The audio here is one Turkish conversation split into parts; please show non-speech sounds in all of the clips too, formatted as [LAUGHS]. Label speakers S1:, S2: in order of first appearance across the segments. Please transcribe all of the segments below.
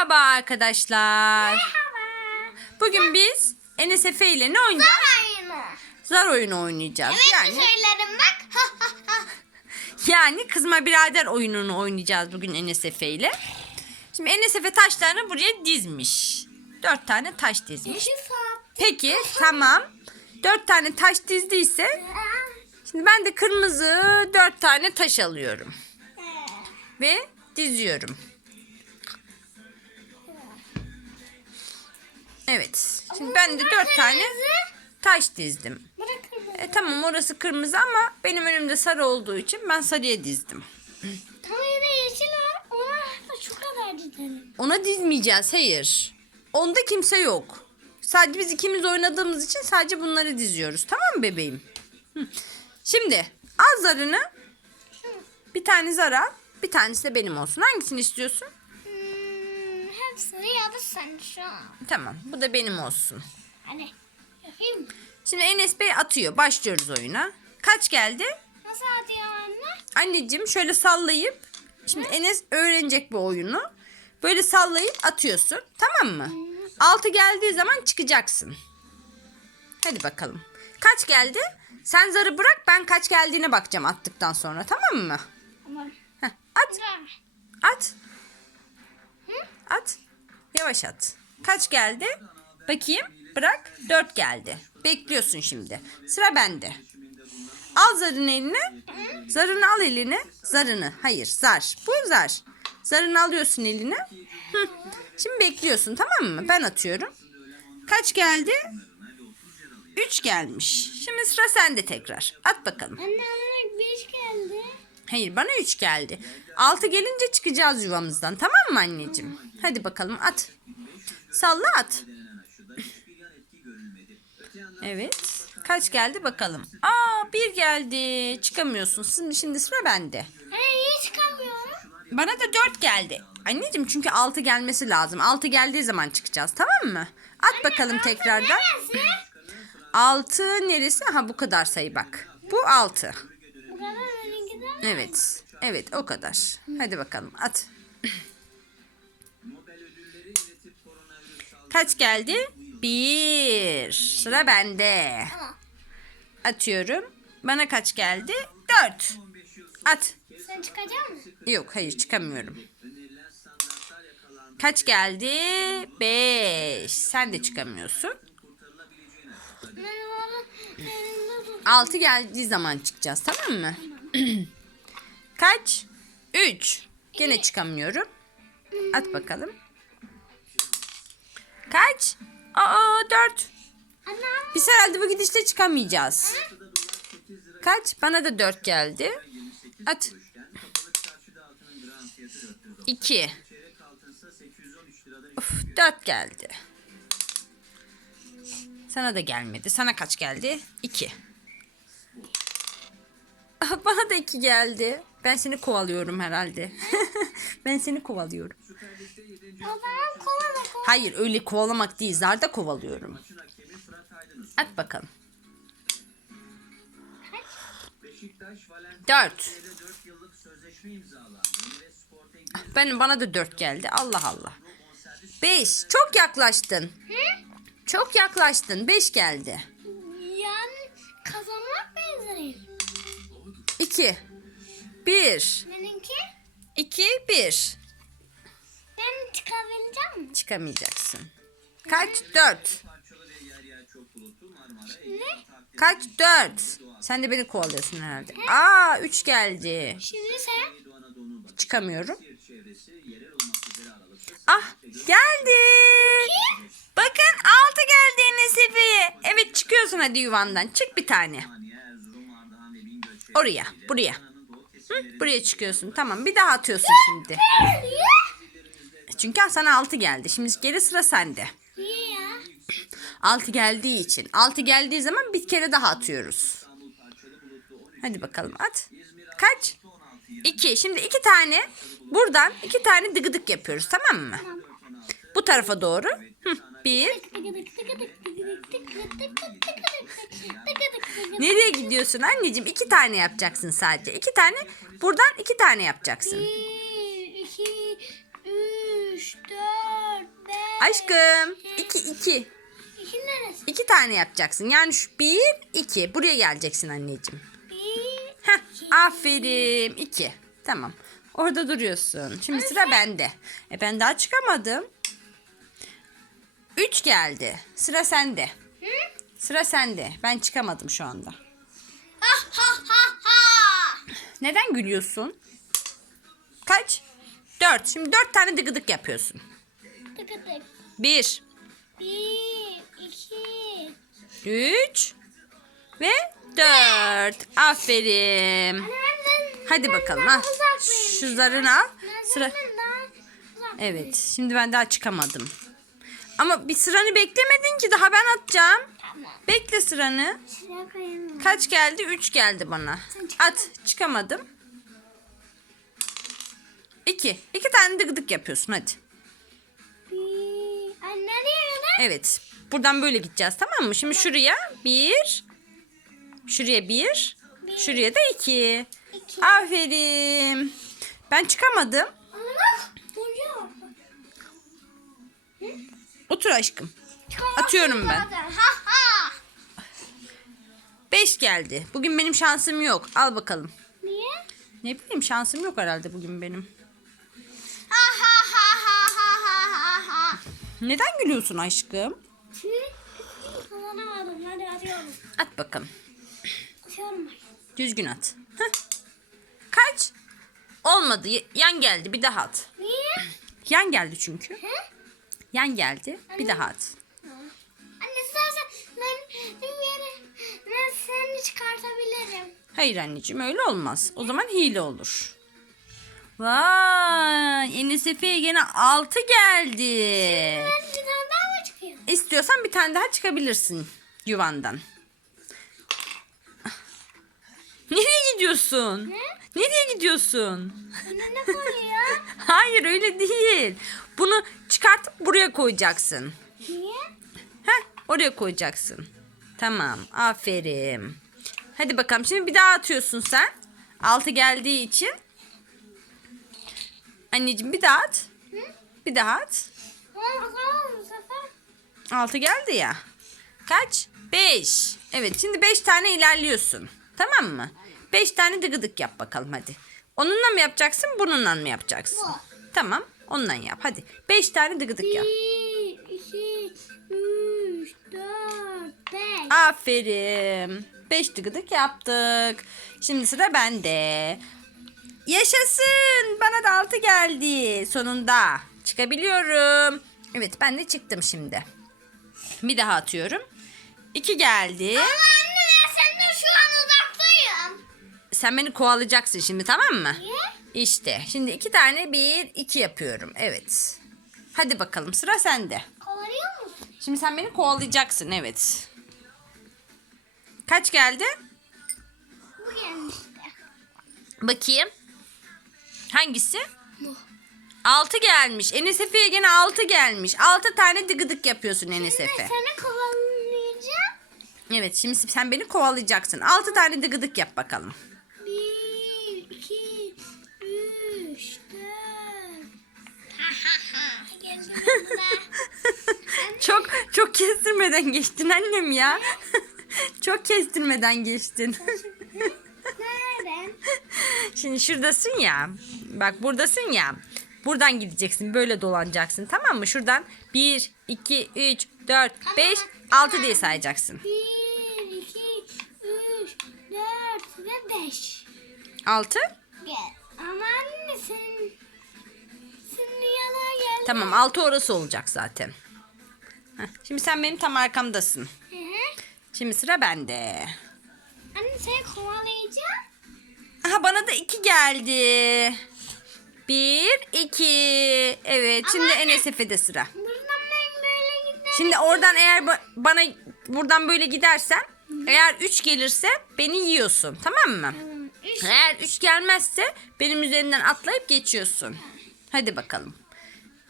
S1: Merhaba arkadaşlar. Bugün biz Enes Efe ile ne oynayacağız?
S2: Aynı.
S1: Zar oyunu oynayacağız.
S2: Evet
S1: yani
S2: şeylerim bak. [LAUGHS]
S1: Yani kızma birader oyununu oynayacağız bugün Enes Efe ile. Şimdi Enes Efe taşlarını buraya dizmiş. Dört tane taş dizmiş. Peki tamam. Dört tane taş dizdiyse şimdi ben de kırmızı dört tane taş alıyorum. Ve diziyorum. Evet. Şimdi ben de dört tane taş dizdim. E, tamam orası kırmızı ama benim önümde sarı olduğu için ben sarıya dizdim.
S2: Tamam yine yeşil var. Ona da şu kadar gidelim.
S1: Ona dizmeyeceğiz. Hayır. Onda kimse yok. Sadece biz ikimiz oynadığımız için sadece bunları diziyoruz. Tamam mı bebeğim? Hı. Şimdi al zarını. Bir tane zar al. Bir tanesi de benim olsun. Hangisini istiyorsun?
S2: Hepsini sen şu an.
S1: Tamam. Bu da benim olsun.
S2: Hadi. Yapayım.
S1: Şimdi Enes Bey atıyor. Başlıyoruz oyuna. Kaç geldi?
S2: Nasıl atıyor anne?
S1: Anneciğim şöyle sallayıp şimdi Enes öğrenecek bu oyunu. Böyle sallayıp atıyorsun. Tamam mı? Altı geldiği zaman çıkacaksın. Hadi bakalım. Kaç geldi? Sen zarı bırak ben kaç geldiğine bakacağım attıktan sonra tamam mı?
S2: Tamam.
S1: Heh, at at. At. Yavaş at. Kaç geldi? Bakayım. Bırak. Dört geldi. Bekliyorsun şimdi. Sıra bende. Al zarını eline. Zarını al eline. Zarını. Hayır zar. Bu zar. Zarını alıyorsun eline. Şimdi bekliyorsun tamam mı? Ben atıyorum. Kaç geldi? Üç gelmiş. Şimdi sıra sende tekrar. At bakalım.
S2: Anne.
S1: Hayır bana 3 geldi. 6 gelince çıkacağız yuvamızdan. Tamam mı anneciğim? Hadi bakalım at. Salla at. Evet. Kaç geldi bakalım. Aa bir geldi. Çıkamıyorsun. Şimdi, şimdi sıra bende.
S2: Anne niye çıkamıyorum?
S1: Bana da 4 geldi. Anneciğim çünkü 6 gelmesi lazım. 6 geldiği zaman çıkacağız. Tamam mı? At bakalım tekrardan.
S2: Neresi?
S1: 6 neresi? Ha bu kadar sayı bak. Bu 6.
S2: Bu kadar benimki de.
S1: Evet. Evet o kadar. Hadi bakalım at. Kaç geldi? Bir. Sıra bende. Atıyorum. Bana kaç geldi? Dört. At.
S2: Sen çıkacak mısın?
S1: Yok hayır çıkamıyorum. Kaç geldi? Beş. Sen de çıkamıyorsun. Altı geldiği zaman çıkacağız tamam mı? [CLEARS THROAT] Kaç? Üç. Gene çıkamıyorum. At bakalım. Kaç? Aa dört.
S2: Anne
S1: Biz herhalde bu gidişle çıkamayacağız. Kaç? Bana da dört geldi. At. İki. Of, dört geldi. Sana da gelmedi. Sana kaç geldi? İki. Ah, Bana da iki geldi. Ben seni kovalıyorum herhalde. [LAUGHS] ben seni kovalıyorum.
S2: zaman kovala kovala.
S1: Hayır öyle kovalamak değil. Zarda kovalıyorum. At bakalım. Dört. Ah, Ben bana da dört geldi. Allah Allah. Beş. Çok yaklaştın. Çok yaklaştın. Beş geldi.
S2: Yani kazanmak benzer.
S1: İki. Bir.
S2: Benimki
S1: İki. Bir.
S2: ben çıkabileceğim mi?
S1: Çıkamayacaksın. Kaç? Dört. Kaç? Dört. Sen de beni kovalıyorsun herhalde. Aa üç geldi.
S2: Şimdi sen
S1: Çıkamıyorum. Ah geldi. Bakın altı geldi Enes Efe'ye. Evet çıkıyorsun hadi yuvandan. Çık bir tane. Oraya buraya. Hı, buraya çıkıyorsun. Tamam bir daha atıyorsun şimdi. Çünkü sana altı geldi. Şimdi geri sıra sende.
S2: niye ya?
S1: Altı geldiği için. Altı geldiği zaman bir kere daha atıyoruz. Hadi bakalım at. Kaç? İki. Şimdi iki tane buradan iki tane dıgıdık yapıyoruz tamam mı? Bu tarafa doğru. Hı, bir. Nereye gidiyorsun anneciğim? İki tane yapacaksın sadece. İki tane. Buradan iki tane yapacaksın.
S2: Bir, iki, üç, dört,
S1: Aşkım. iki iki.
S2: İki neresi?
S1: İki tane yapacaksın. Yani şu bir iki. Buraya geleceksin anneciğim.
S2: Bir.
S1: Heh, aferin. iki. Tamam. Orada duruyorsun. Şimdi sıra bende. E ben daha çıkamadım. Üç geldi. Sıra sende. Sıra sende. Ben çıkamadım şu anda.
S2: Ha ha ha ha.
S1: Neden gülüyorsun? Kaç? Dört. Şimdi dört tane dıgıdık yapıyorsun.
S2: Tık tık.
S1: Bir,
S2: Bir, iki.
S1: üç ve dört. Aferin. Hadi bakalım al. Şu zarını al. Sıra. Evet. Şimdi ben daha çıkamadım. Ama bir sıranı beklemedin ki daha ben atacağım. Bekle sıranı. Kaç geldi? Üç geldi bana. At. Çıkamadım. İki. İki tane dıgıdık yapıyorsun hadi. Evet. Buradan böyle gideceğiz tamam mı? Şimdi şuraya bir. Şuraya bir. Şuraya da iki.
S2: İki.
S1: Aferin. Ben çıkamadım. Otur aşkım. Atıyorum ben.
S2: Zaten. Ha ha.
S1: Beş geldi. Bugün benim şansım yok. Al bakalım.
S2: Niye?
S1: Ne bileyim şansım yok herhalde bugün benim. Neden gülüyorsun aşkım?
S2: Kazanamadım. Hadi atıyorum.
S1: At bakalım.
S2: Atıyorum.
S1: Düzgün at. Heh. Kaç? Olmadı. Yan geldi. Bir daha at.
S2: Niye?
S1: Yan geldi çünkü.
S2: He?
S1: Yan geldi. Bir daha at.
S2: Çıkartabilirim.
S1: Hayır anneciğim öyle olmaz. O zaman hile olur. Vay Enes Efe'ye gene 6 geldi.
S2: Ben bir tane daha mı çıkıyor?
S1: İstiyorsan bir tane daha çıkabilirsin yuvandan. Nereye gidiyorsun? Nereye gidiyorsun?
S2: Ne koyuyor? [LAUGHS]
S1: Hayır öyle değil. Bunu çıkartıp buraya koyacaksın.
S2: Niye?
S1: Heh, oraya koyacaksın. Tamam, aferin. Hadi bakalım şimdi bir daha atıyorsun sen. Altı geldiği için. Anneciğim bir daha at. Bir daha at. Altı geldi ya. Kaç? Beş. Evet şimdi beş tane ilerliyorsun. Tamam mı? Beş tane dıgıdık yap bakalım hadi. Onunla mı yapacaksın bununla mı yapacaksın? Tamam onunla yap hadi. Beş tane dıgıdık yap.
S2: Bir, iki, üç, dört, beş.
S1: Aferin. Beş tıkıdık yaptık. Şimdi sıra bende. Yaşasın. Bana da altı geldi. Sonunda. Çıkabiliyorum. Evet ben de çıktım şimdi. Bir daha atıyorum. İki geldi.
S2: Ama anne sen de şu an uzaktayım.
S1: Sen beni kovalayacaksın şimdi tamam mı?
S2: Niye?
S1: İşte. Şimdi iki tane bir iki yapıyorum. Evet. Hadi bakalım sıra sende.
S2: Kovalıyor musun?
S1: Şimdi sen beni kovalayacaksın evet. Kaç geldi?
S2: Bu gelmişti.
S1: Bakayım. Hangisi?
S2: Bu.
S1: 6 gelmiş. Enes Efe'ye gene 6 gelmiş. 6 tane dıgıdık yapıyorsun Enes
S2: Şimdi
S1: Efe.
S2: seni kovalayacağım.
S1: Evet şimdi sen beni kovalayacaksın. 6 tane dıgıdık yap bakalım.
S2: Bir, iki, üç, dört. Ha ha ha. Geldim yanına.
S1: çok çok kestirmeden geçtin annem ya. Çok kestirmeden geçtin.
S2: Nereden?
S1: Şimdi şuradasın ya. Bak buradasın ya. Buradan gideceksin. Böyle dolanacaksın. Tamam mı? Şuradan 1, 2, 3, 4, 5, 6 diye sayacaksın.
S2: Bir, iki, üç, dört ve beş.
S1: 6.
S2: Gel. Ama anne senin senin yana gel.
S1: Tamam 6 orası olacak zaten. Heh, Şimdi sen benim tam arkamdasın. Şimdi sıra bende.
S2: Anne seni kovalayacağım.
S1: Aha bana da 2 geldi. 1, 2. Evet şimdi
S2: Ama anne-
S1: Enes Efe'de sıra.
S2: Buradan ben böyle giderim.
S1: Şimdi oradan eğer ba- bana buradan böyle gidersen eğer 3 gelirse beni yiyorsun tamam mı?
S2: Üç.
S1: Eğer 3 gelmezse benim üzerinden atlayıp geçiyorsun. Hadi bakalım.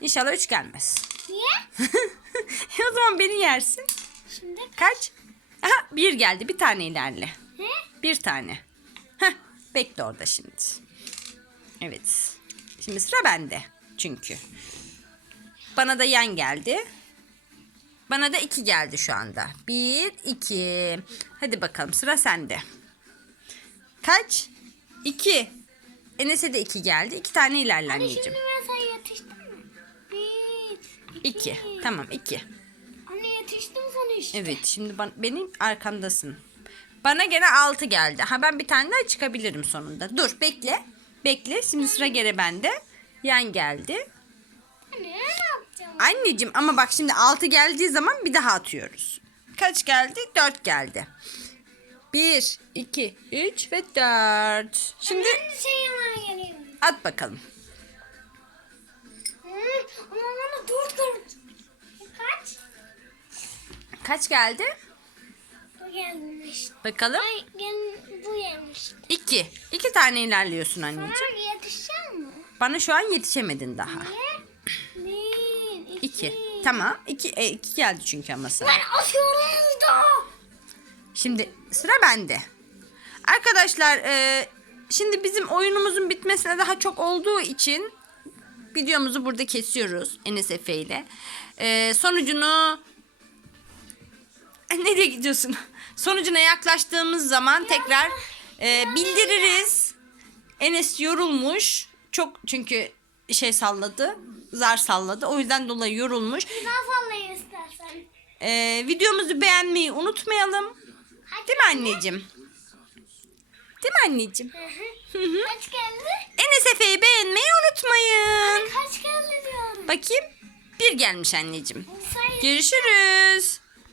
S1: İnşallah 3 gelmez.
S2: Niye? [LAUGHS]
S1: o zaman beni yersin.
S2: Şimdi
S1: Kaç? Aha bir geldi. Bir tane ilerle.
S2: he?
S1: Bir tane. Heh, bekle orada şimdi. Evet. Şimdi sıra bende. Çünkü. bana da yan geldi. Bana da 2 geldi şu anda. 1, 2. Hadi bakalım sıra sende. Kaç? 2. Enes'e de 2 geldi. 2 tane ilerle
S2: Anne
S1: anneciğim.
S2: şimdi ben sana mi? Bir, iki.
S1: 2. Tamam 2.
S2: İşte.
S1: Evet şimdi ban- benim arkamdasın. Bana gene 6 geldi. Ha ben bir tane daha çıkabilirim sonunda. Dur bekle. Bekle. Şimdi sıra gene bende. Yan geldi.
S2: Anne ne yapacağım?
S1: Anneciğim ama bak şimdi 6 geldiği zaman bir daha atıyoruz. Kaç geldi? 4 geldi. 1, 2, 3 ve 4. Şimdi
S2: Ben yana geliyorum.
S1: at bakalım.
S2: Kaç
S1: geldi?
S2: Bu gelmiş.
S1: Bakalım.
S2: Ay gel bu gelmiş.
S1: 2. 2 tane ilerliyorsun anneciğim.
S2: Sana yetişeceğim mi?
S1: Bana şu an yetişemedin daha.
S2: Niye? Bir, iki.
S1: 2. Tamam. 2 2 geldi çünkü ama sıra.
S2: Ben atıyorum da.
S1: Şimdi sıra bende. Arkadaşlar e, şimdi bizim oyunumuzun bitmesine daha çok olduğu için videomuzu burada kesiyoruz Enes Efe ile. E, sonucunu E, nereye gidiyorsun? Sonucuna yaklaştığımız zaman tekrar e, bildiririz. Enes yorulmuş. Çok çünkü şey salladı. Zar salladı. O yüzden dolayı yorulmuş.
S2: Daha sallayın istersen.
S1: E, videomuzu beğenmeyi unutmayalım. Değil mi anneciğim? Değil mi anneciğim?
S2: Hı hı. Kaç geldi?
S1: Enes Efe'yi beğenmeyi unutmayın.
S2: Kaç geldi diyorum.
S1: Bakayım. Bir gelmiş anneciğim.
S2: Sayın.
S1: Görüşürüz.